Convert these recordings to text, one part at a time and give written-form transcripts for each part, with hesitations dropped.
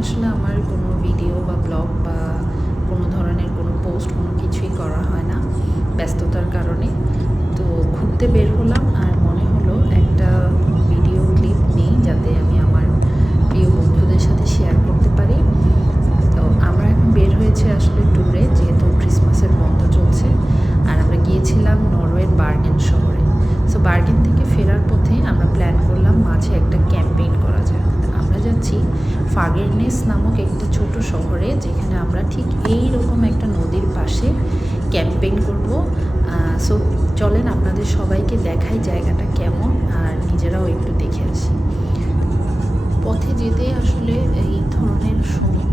আসলে আমার কোনো ভিডিও বা ব্লগ বা কোনো ধরনের কোনো পোস্ট কোনো কিছুই করা হয় না ব্যস্ততার কারণে। তো ঘুরতে বের হলাম আর মনে হলো একটা ভিডিও ক্লিপ নেই যাতে আমি আমার প্রিয় বন্ধুদের সাথে শেয়ার করতে পারি। তো আমরা এখন বের হয়েছে আসলে ট্যুরে, যেহেতু ক্রিসমাসের বন্ধ চলছে। আর আমরা গিয়েছিলাম নরওয়ের বার্গেন শহরে। সো বার্গেন থেকে ফেরার পথে আমরা প্ল্যান করলাম মাঝে একটা ক্যাম্পেইন করা যায়। আমরা যাচ্ছি ফাগেরনেস নামক একটা ছোট শহরে, যেখানে আমরা ঠিক এই রকম একটা নদীর পাশে ক্যাম্পেইন করব। সো চলেন আপনাদের সবাইকে দেখাই জায়গাটা কেমন, আর নিজেরাও একটু দেখে আসি। পথে যেতে আসলে এই ধরনের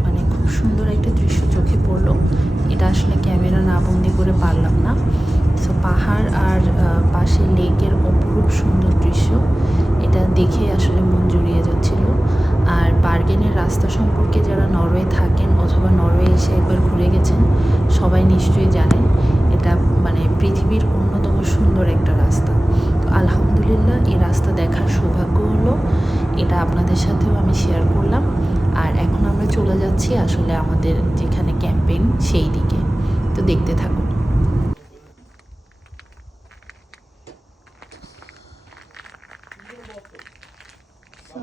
মানে খুব সুন্দর একটা দৃশ্য চোখে পড়লো। এটা আসলে ক্যামেরা না বন্দি করে পারলাম না। সো পাহাড় আর পাশে লেকের অপরূপ সুন্দর দৃশ্য, এটা দেখে আসলে মন জুড়িয়ে যাচ্ছিল। আর বার্গেনের রাস্তা সম্পর্কে যারা নরওয়ে থাকেন অথবা নরওয়ে এসে একবার ঘুরে গেছেন, সবাই নিশ্চয়ই জানেন এটা মানে পৃথিবীর অন্যতম সুন্দর একটা রাস্তা। তো আলহামদুলিল্লাহ এই রাস্তা দেখার সৌভাগ্য হলো, এটা আপনাদের সাথেও আমি শেয়ার করলাম। আর এখন আমরা চলে যাচ্ছি আসলে আমাদের যেখানে ক্যাম্পেইন সেই দিকে। তো দেখতে থাকুন।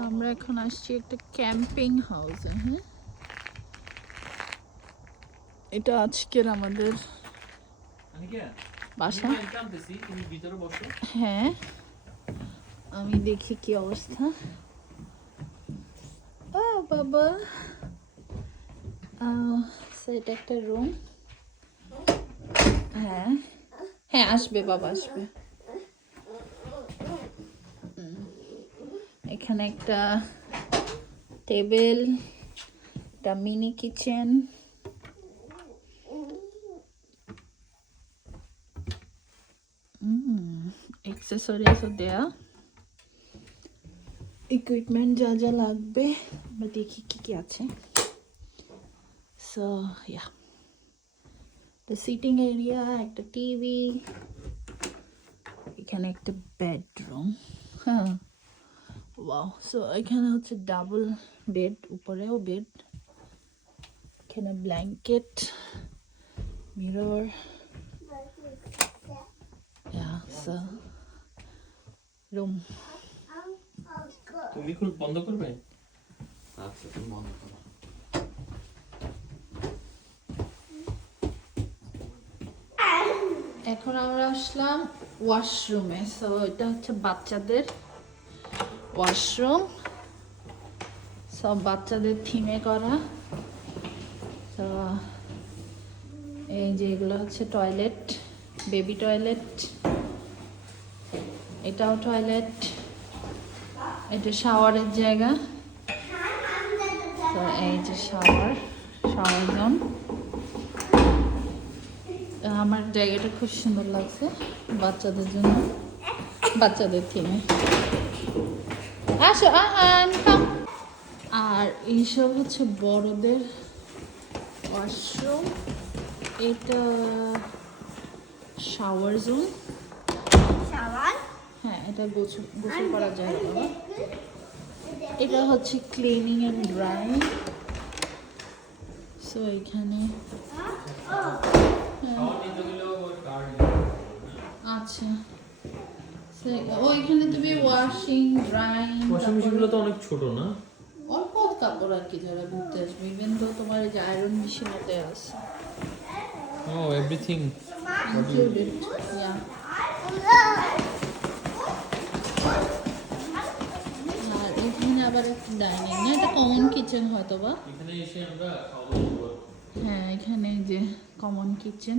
আমরা এখন আসছি একটা ক্যাম্পিং হাউসে। হ্যাঁ, এটা আজকের আমাদের বাসা। হ্যাঁ, আমি দেখি কি অবস্থা। বাবা, এটা একটা রুম। হ্যাঁ হ্যাঁ, আসবে বাবা, আসবে। এখানে একটা টেবিল, একটা মিনি কিচেন, অ্যাক্সেসরিজও দেয়া, ইকুইপমেন্ট যা যা লাগবে আমরা দেখি কি কি আছে। সো ইয়া, একটা সিটিং এরিয়া, একটা টিভি, এখানে একটা বেডরুম। হ্যাঁ, ওয়াও। সো এখানে হচ্ছে ডাবল বেড, উপরেও বেড, এখানে ব্ল্যাঙ্কেট, মিরর। So room. তুমি খুব বন্ধ করবে? আচ্ছা, তুমি বন্ধ করো। এখন আমরা আসলাম ওয়াশরুমে। সো এটা হচ্ছে বাচ্চাদের ওয়াশরুম, সব বাচ্চাদের থিমে করা। তো এই যে এগুলো হচ্ছে টয়লেট, বেবি টয়লেট, এটাও টয়লেট, এটা শাওয়ারের জায়গা। তো এই যে শাওয়ার জোন। আমার জায়গাটা খুব সুন্দর লাগছে বাচ্চাদের জন্য, বাচ্চাদের থিমে। আসো আহান, আর এইসব হচ্ছে বড়দের ওয়াশরুম। এটা শাওয়ার জোন। হ্যাঁ, এটা গোসল করার জায়গা বাবা। এটা হচ্ছে ক্লিনিং অ্যান্ড ড্রাইং। সো এখানে আচ্ছা, ওইখানে তুমি ওয়াশিং ড্রাইং, ওয়াশিং মেশিনগুলো তো অনেক ছোট না? অল্প কাপড় আর কি, যারা ঘুরতে আসবে। ইভেন তো তোমার এই যে আয়রন মেশিনতে আছে। ও, এভরিথিং ইনক্লুডেড, ইয়া। আর এখানে আবার একটা ডাইনিং, না এটা কমন কিচেন হয়তো বা। এখানে এসে আমরা খাওয়া দাওয়া করব। হ্যাঁ, এখানে যে কমন কিচেন,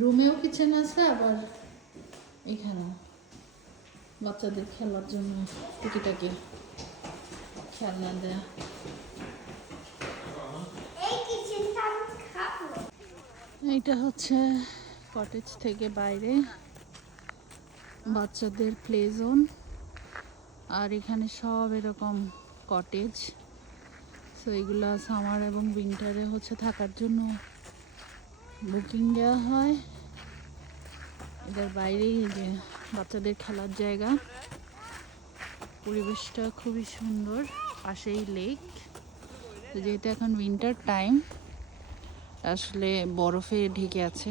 রুমেও কিচেন আছে, আবার এখানেও বাচ্চাদের খেলার জন্য টুকিটাকি খেলনা দেয়া। এইটা হচ্ছে কটেজ থেকে বাইরে বাচ্চাদের প্লে জোন। আর এখানে সব এরকম কটেজ। সো এগুলা সামার এবং উইন্টারে হচ্ছে থাকার জন্য বুকিং দেওয়া হয়। এদের বাইরেই যে বাচ্চাদের খেলার জায়গা, পরিবেশটা খুবই সুন্দর, পাশেই লেক। তো যেহেতু এখন উইন্টার টাইম, আসলে বরফে ঢেকে আছে।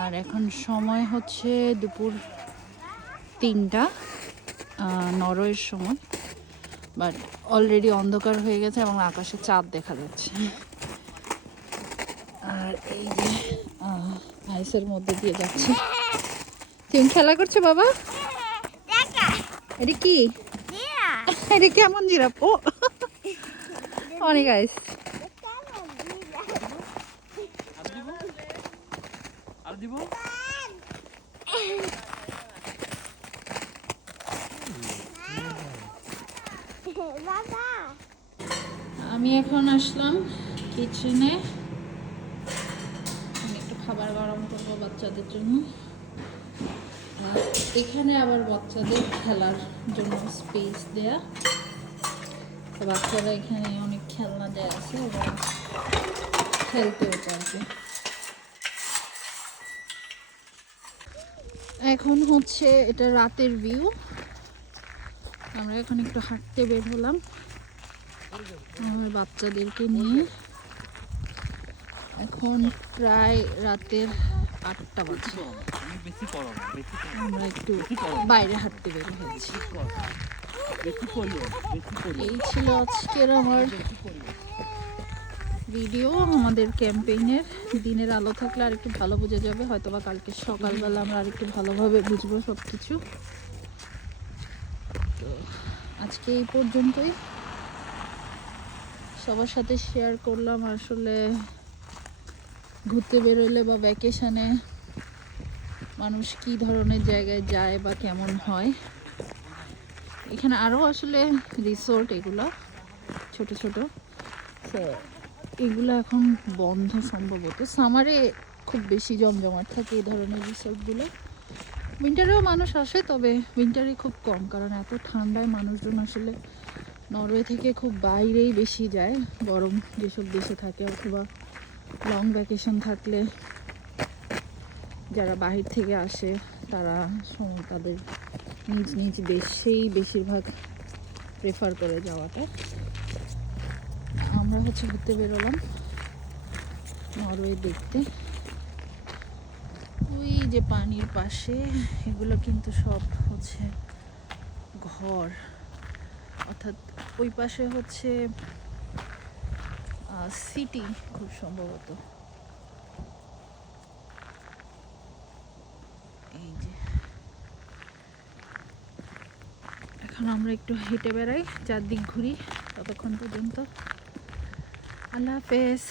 আর এখন সময় হচ্ছে দুপুর 3টা, নরওয়ের সময়। বাট অলরেডি অন্ধকার হয়ে গেছে এবং আকাশে চাঁদ দেখা যাচ্ছে। আর এই যে আইসের মধ্যে দিয়ে যাচ্ছে। তুমি খেলা করছো বাবা? এটা কি? এটা কেমন জিরাফ? ও অনেক আইস। আর দিব আমি এখন আসলাম কিচেনে, একটু খাবার গরম করবো বাচ্চাদের জন্য। আর এখানে আবার বাচ্চাদের খেলার জন্য স্পেস দেয়া, তো বাচ্চারা এখানে অনেক খেলনা দেয়া আছে এবং খেলতেও পারবে। এখন হচ্ছে এটা রাতের ভিউ। আমরা এখন একটু হাঁটতে বের হলাম আমার বাচ্চাদেরকে নিয়ে। এখন প্রায় রাতের 8টা বাজে। আমরা একটু বাইরে হাঁটতে বের হয়েছি। এই ছিল আজকের আমার ভিডিও আমাদের ক্যাম্পেইনের। দিনের আলো থাকলে আর একটু ভালো বোঝা যাবে, হয়তোবা কালকে সকালবেলা আমরা আর একটু ভালোভাবে বুঝবো সব কিছু। তো আজকে এই পর্যন্তই, সবার সাথে শেয়ার করলাম আসলে ঘুরতে বেরোলে বা ভ্যাকেশনে মানুষ কি ধরনের জায়গায় যায় বা কেমন হয়। এখানে আরও আসলে রিসোর্ট, এগুলো ছোট ছোট, তো এগুলো এখন বন্ধ সম্ভবত। সামারে খুব বেশি জমজমাট থাকে এই ধরনের রিসোর্টগুলো। উইন্টারেও মানুষ আসে, তবে উইন্টারে খুব কম, কারণ এত ঠান্ডায় মানুষজন আসলে নরওয়ে থেকে খুব বাইরেই বেশি যায়, গরম যেসব দেশে থাকে, অথবা লং ভ্যাকেশন থাকলে যারা বাহির থেকে আসে তারা তাদের নিজ নিজ দেশেই বেশিরভাগ প্রেফার করে যাওয়াটা। আমরা হচ্ছে ঘুরতে বেরোলাম নরওয়ে দেখতে। ওই যে পানির পাশে এগুলো কিন্তু সব হচ্ছে ঘর, অর্থাৎ ওই পাশে হচ্ছে সিটি খুব সম্ভবত। এই যে এখন আমরা একটু হেঁটে বেড়াই, চারদিক ঘুরি, ততক্ষণ পর্যন্ত আল্লাহ হাফেজ।